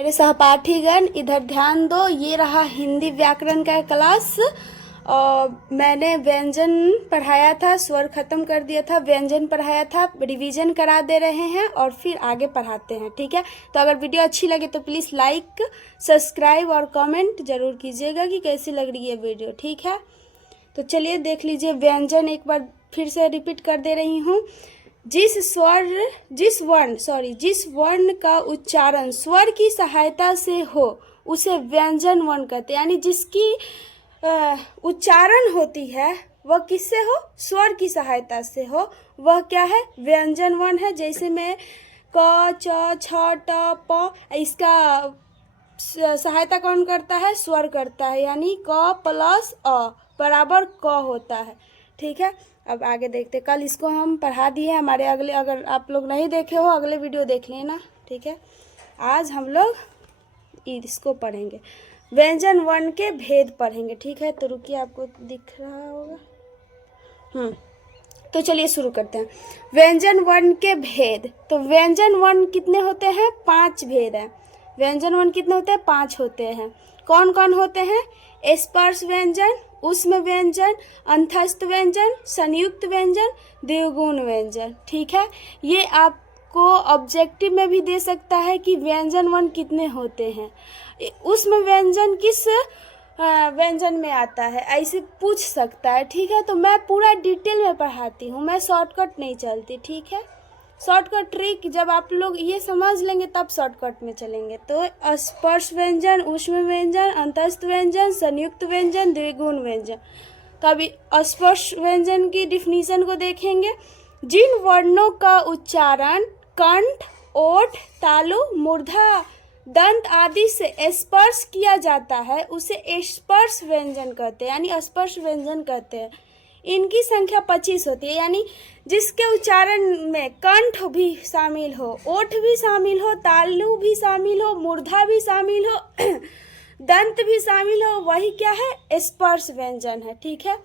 मेरे सहपाठीगण इधर ध्यान दो। ये रहा हिंदी व्याकरण का क्लास। और मैंने व्यंजन पढ़ाया था, स्वर खत्म कर दिया था, व्यंजन पढ़ाया था, रिवीजन करा दे रहे हैं और फिर आगे पढ़ाते हैं। ठीक है, तो अगर वीडियो अच्छी लगे तो प्लीज़ लाइक, सब्सक्राइब और कमेंट जरूर कीजिएगा कि कैसी लग रही है वीडियो। ठीक है, तो चलिए देख लीजिए। व्यंजन एक बार फिर से रिपीट कर दे रही हूँ। जिस वर्ण का उच्चारण स्वर की सहायता से हो उसे व्यंजन वर्ण कहते हैं। यानी जिसकी उच्चारण होती है वह किससे हो? स्वर की सहायता से हो, वह क्या है? व्यंजन वर्ण है। जैसे में क, च, छ, ट, प, इसका सहायता कौन करता है? स्वर करता है। यानी क प्लस अ बराबर क होता है। ठीक है, अब आगे देखते। कल इसको हम पढ़ा दिए हमारे अगले, अगर आप लोग नहीं देखे हो अगले वीडियो देख लेना। ठीक है, आज हम लोग इसको पढ़ेंगे, व्यंजन वर्ण के भेद पढ़ेंगे। ठीक है, तो रुकिए, आपको दिख रहा होगा। तो चलिए शुरू करते हैं। व्यंजन वर्ण के भेद। तो व्यंजन वर्ण कितने होते हैं? 5 भेद हैं। व्यंजन वर्ण कितने होते हैं? 5 होते हैं। कौन कौन होते हैं? स्पर्श व्यंजन, ऊष्म व्यंजन, अंतस्थ व्यंजन, संयुक्त व्यंजन, द्विगुण व्यंजन। ठीक है, ये आपको ऑब्जेक्टिव में भी दे सकता है कि व्यंजन वर्ण कितने होते हैं। ऊष्म व्यंजन किस व्यंजन में आता है, ऐसे पूछ सकता है। ठीक है, तो मैं पूरा डिटेल में पढ़ाती हूँ, मैं शॉर्टकट नहीं चलती। ठीक है, शॉर्टकट ट्रिक जब आप लोग ये समझ लेंगे तब शॉर्टकट में चलेंगे। तो स्पर्श व्यंजन, ऊष्म व्यंजन, अंतस्थ व्यंजन, संयुक्त व्यंजन, द्विगुण व्यंजन। तो अभी स्पर्श व्यंजन की डिफिनीशन को देखेंगे। जिन वर्णों का उच्चारण कंठ, ओठ, तालु, मूर्धा, दंत आदि से स्पर्श किया जाता है उसे स्पर्श व्यंजन कहते हैं, यानी स्पर्श व्यंजन कहते हैं। इनकी संख्या 25 होती है। यानी जिसके उच्चारण में कंठ भी शामिल हो, ओठ भी शामिल हो, तालु भी शामिल हो, मूर्धा भी शामिल हो, दंत भी शामिल हो, वही क्या है? स्पर्श व्यंजन है। ठीक है,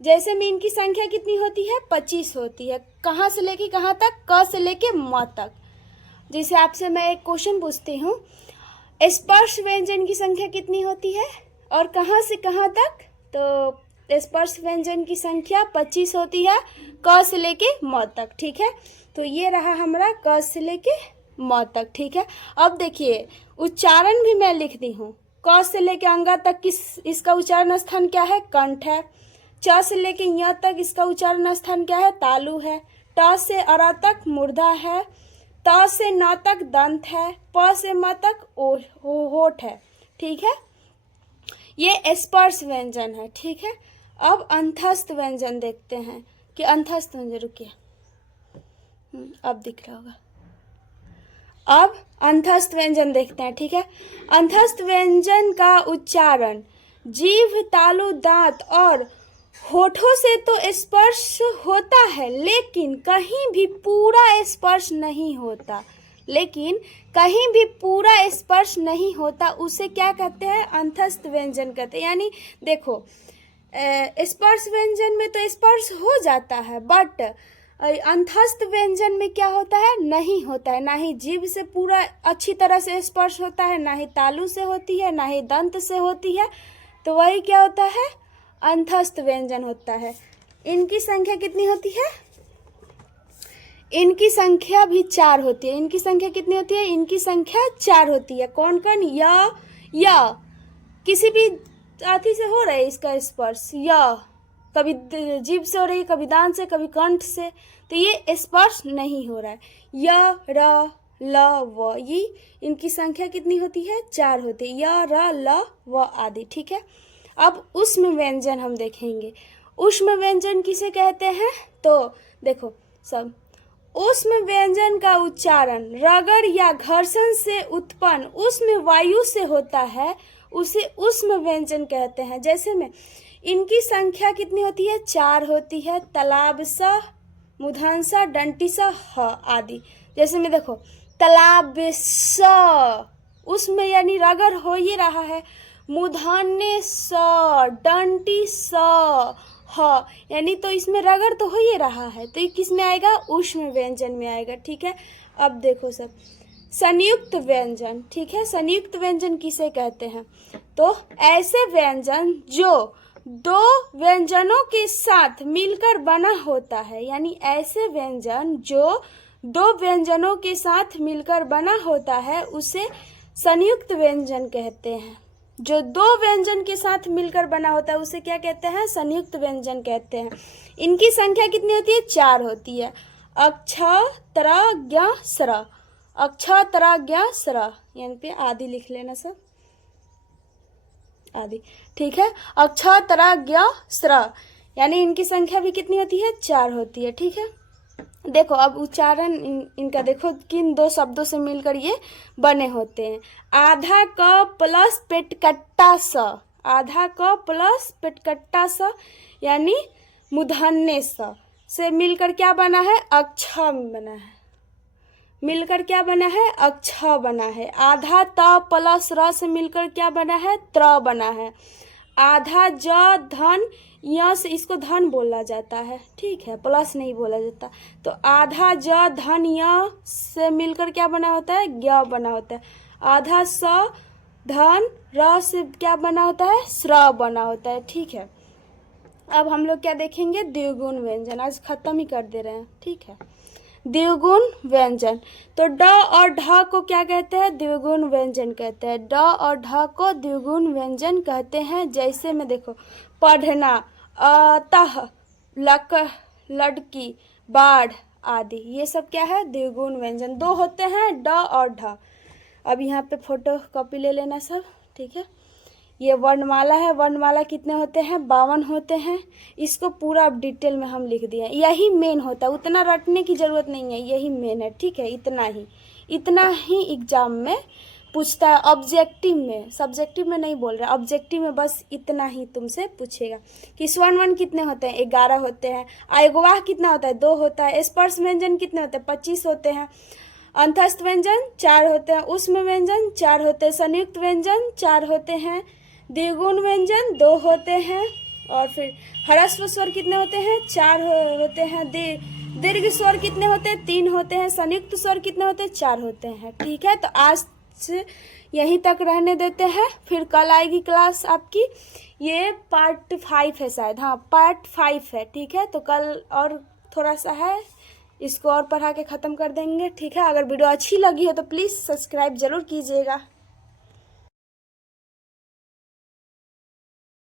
जैसे में इनकी संख्या कितनी होती है? 25 होती है। कहाँ से लेके कहाँ तक? क से लेके म तक। जैसे आपसे मैं एक क्वेश्चन पूछती हूँ, स्पर्श व्यंजन की संख्या कितनी होती है और कहाँ से कहाँ तक? तो स्पर्श व्यंजन की संख्या 25 होती है, क से लेके म तक। ठीक है, तो ये रहा हमारा क से लेके म तक। ठीक है, अब देखिए उच्चारण भी मैं लिख दी हूँ। क से लेके अंगा तक इसका उच्चारण स्थान क्या है? कंठ है। च से लेके य तक इसका उच्चारण स्थान क्या है? तालु है। ट से अरा तक मूर्धा है। त से न तक दंत है। प से म तक होठ है। ठीक है, ये स्पर्श व्यंजन है। ठीक है, अब अंतस्थ व्यंजन देखते हैं कि अंतस्थ व्यंजन, रुकिए, अब दिख रहा होगा। अब अंतस्थ व्यंजन देखते हैं। ठीक है, अंतस्थ व्यंजन का उच्चारण जीभ, तालु, दांत और होठों से तो स्पर्श होता है, लेकिन कहीं भी पूरा स्पर्श नहीं होता। लेकिन कहीं भी पूरा स्पर्श नहीं होता, उसे क्या कहते हैं? अंतस्थ व्यंजन कहते हैं। यानी देखो, स्पर्श व्यंजन में तो स्पर्श हो जाता है, बट अंतस्थ व्यंजन में क्या होता है? नहीं होता है। ना ही जीभ से पूरा अच्छी तरह से स्पर्श होता है, ना ही तालु से होती है, ना ही दंत से होती है। तो वही क्या होता है? अंतस्थ व्यंजन होता है। इनकी संख्या कितनी होती है? इनकी संख्या भी 4 होती है। इनकी संख्या कितनी होती है? इनकी संख्या 4 होती है। कौन कौन? या किसी भी अथी से हो रहा है इसका स्पर्श, या कभी जीभ से हो रही है, कभी दांत से, कभी कंठ से, तो ये स्पर्श नहीं हो रहा है। य, र, ल, व, ये इनकी संख्या कितनी होती है? 4 होती है। य, र, ल, व आदि। ठीक है, अब ऊष्म व्यंजन हम देखेंगे। ऊष्म व्यंजन किसे कहते हैं? तो देखो सब, ऊष्म व्यंजन का उच्चारण रगड़ या घर्षण से उत्पन्न ऊष्म वायु से होता है, उसे ऊष्म व्यंजन कहते हैं। जैसे में इनकी संख्या कितनी होती है? 4 होती है। तालाब स, मूर्धन्य, दंटी स, ह आदि। जैसे में देखो, तालाब स ऊष्म यानी रगड़ हो ही रहा है। मूर्धन्य स, दंटी स, ह यानी तो इसमें रगड़ तो हो ही रहा है, तो ये किस में आएगा? ऊष्म व्यंजन में आएगा। ठीक है, अब देखो सब, संयुक्त व्यंजन, ठीक है। संयुक्त व्यंजन किसे कहते हैं? तो ऐसे व्यंजन जो दो व्यंजनों के साथ मिलकर बना होता है, यानी ऐसे व्यंजन जो दो व्यंजनों के साथ मिलकर बना होता है उसे संयुक्त व्यंजन कहते हैं। जो दो व्यंजन के साथ मिलकर बना होता है उसे क्या कहते हैं? संयुक्त व्यंजन कहते हैं। इनकी संख्या कितनी होती है? 4 होती है। अक्ष, त्र, ज्ञ, स्र। अक्ष, त्र, ज्ञ, स्र। यहाँ पे आदि लिख लेना सब, आदि, ठीक है। अक्ष, त्र, ज्ञ, स्र, यानी इनकी संख्या भी कितनी होती है? 4 होती है, ठीक है। देखो अब उच्चारण इनका देखो, किन दो शब्दों से मिलकर ये बने होते हैं। आधा क प्लस पेटकट्टा स, आधा क प्लस पेटकट्टा स यानी मूर्धन्य स से मिलकर क्या बना है? अक्ष बना है। मिलकर क्या बना है? अक्ष बना है। आधा त प्लस र से मिलकर क्या बना है? त्र बना है। आधा ज धन य से, इसको धन बोला जाता है, ठीक है, प्लस नहीं बोला जाता। तो आधा ज धन य से मिलकर क्या बना होता है? ज्ञ बना होता है। आधा स धन र से क्या बना होता है? स्र बना होता है, ठीक है। अब हम लोग क्या देखेंगे? द्विगुण व्यंजन। आज खत्म ही कर दे रहे हैं, ठीक है। द्विगुण व्यंजन, तो ड और ढ को क्या कहते हैं? द्विगुण व्यंजन कहते हैं। ड और ढ को द्विगुण व्यंजन कहते हैं। जैसे में देखो, पढ़ना, अतः, लक, लड़की, बाढ़ आदि, ये सब क्या है? द्विगुण व्यंजन। दो होते हैं, ड और ढ। अब यहाँ पे फोटो कॉपी ले लेना सब, ठीक है। ये वर्णमाला है। वर्णमाला कितने होते हैं? 52 होते हैं। इसको पूरा अब डिटेल में हम लिख दिए। यही मेन होता है, उतना रटने की ज़रूरत नहीं है, यही मेन है, ठीक है। इतना ही एग्जाम में पूछता है, ऑब्जेक्टिव में, सब्जेक्टिव में नहीं बोल रहा, ऑब्जेक्टिव में बस इतना ही तुमसे पूछेगा कि स्वर्ण वन कितने होते हैं? 11 होते हैं। आयगवाह कितना होता है? 2 होता है। स्पर्श व्यंजन कितने होते हैं? 25 होते हैं। अंतस्थ व्यंजन 4 होते हैं। उष्म व्यंजन 4 होते हैं। संयुक्त व्यंजन 4 होते हैं। द्विगुण व्यंजन 2 होते हैं। और फिर ह्रस्व स्वर कितने होते हैं? 4 होते हैं। दीर्घ स्वर कितने होते हैं? 3 होते हैं। संयुक्त स्वर कितने होते हैं? 4 होते हैं, ठीक है। तो आज से यहीं तक रहने देते हैं, फिर कल आएगी क्लास आपकी। ये पार्ट 5 है शायद, हाँ पार्ट 5 है, ठीक है। तो कल और थोड़ा सा है, इसको और पढ़ा के ख़त्म कर देंगे, ठीक है। अगर वीडियो अच्छी लगी हो तो प्लीज़ सब्सक्राइब ज़रूर कीजिएगा।